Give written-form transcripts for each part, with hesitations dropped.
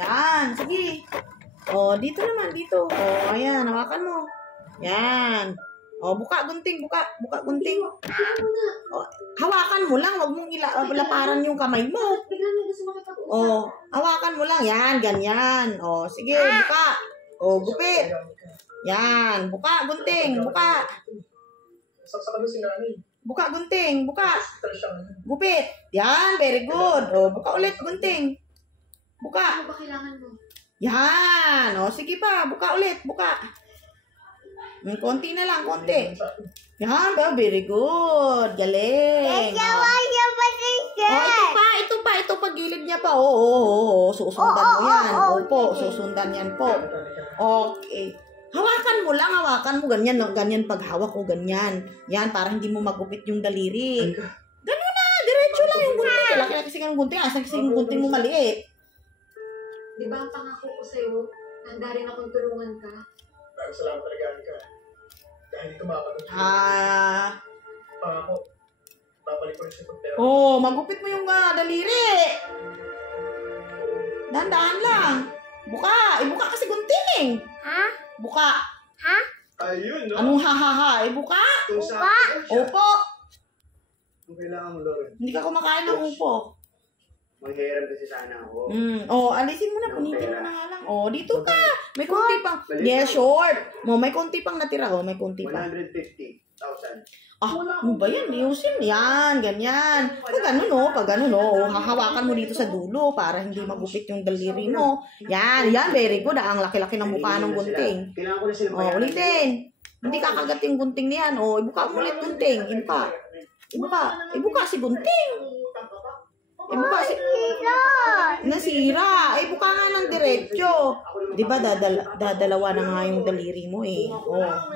Yan, sige. O, dito naman, dito. O, ayan, hawakan mo. Yan. O, buka, gunting, buka. Buka, gunting. O, hawakan mo lang, wag mong ilaparan yung kamay mo. O, hawakan mo lang. Yan, ganyan. O, sige, buka. O, gupit. Yan, buka, gunting, buka. Buka, gunting, buka. Gupit. Yan, very good. O, buka ulit, gunting. Buka. Ano ba kailangan mo? Yan. O, sige pa, buka ulit, buka. Konti na lang, konti. Yan, very good. Galing. Ito pa, gilid niya pa. Oo. Susundan mo yan. Opo, susundan yan po. Okay. Hawakan mo lang, ganyan paghawak ko, ganyan. Yan, para hindi mo magupit yung daliri. Ganun na, diretso lang yung gunting. Laki-laki kasi ng gunting, asan kasi yung gunting mo maliit. Di ba ang pangako ko sa'yo, handa rin akong tulungan ka? Salamat talaga ka. Dahil dito makapagod siya. Pangako, babalik ko rin siya pagpera. Magupit mo yung daliri. Dahan-dahan lang. Buka. Ibuka kasi gunting. Ha? Buka. Ha? Ayun, no? Anong ha? Ibuka. Buka. Opo. Ang kailangan mo, Lauren. Hindi ka kumakain ng upo. Maghihiram kasi sana ako. Alisin mo na. Punitin mo na nga lang. Dito ka. May konti pang. Yes, short. May konti pang natira. May konti pang. 150,000. Ano ba yan? Iusin. Yan. Ganyan. Pag ganun, hahawakan mo dito sa dulo para hindi magupit yung daliri mo. Yan. Very good. Ang laki-laki ng mukha ng gunting. Kailangan ko na sila. Ulitin. Hindi kakagat yung gunting niyan. Ibuka mo ulit gunting. Ibuka si gunting. Ibuka si... Nasira. Ibuka nga ng diretso. Di ba dadalawa na nga yung daliri mo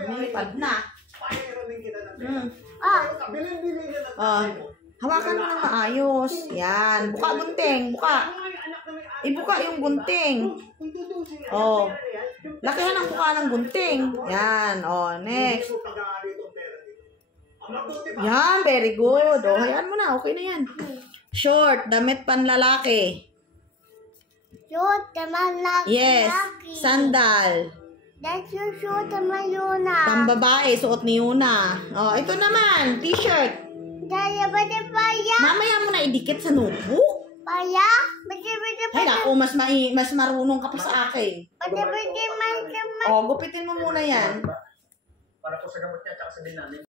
lumipad na. Hawakan mo ng maayos. Yan. Buka gunting. Buka. Ibuka yung gunting. Lakihan ang buka ng gunting. Yan. Next. Yan. Very good. Hayaan mo na. Okay na yan. Short. Damit panlalaki. Short naman laki. Yes. Sandal. That's your short naman yun na. Pambabae. Suot ni Yuna. Ito naman. T-shirt. Daya ba di paya? Mamaya mo na idikit sa notebook. Paya? Bati Ay, naku, mas marunong ka pa sa akin. man. Gupitin mo muna yan. Para po sa gamot niya at sa din namin.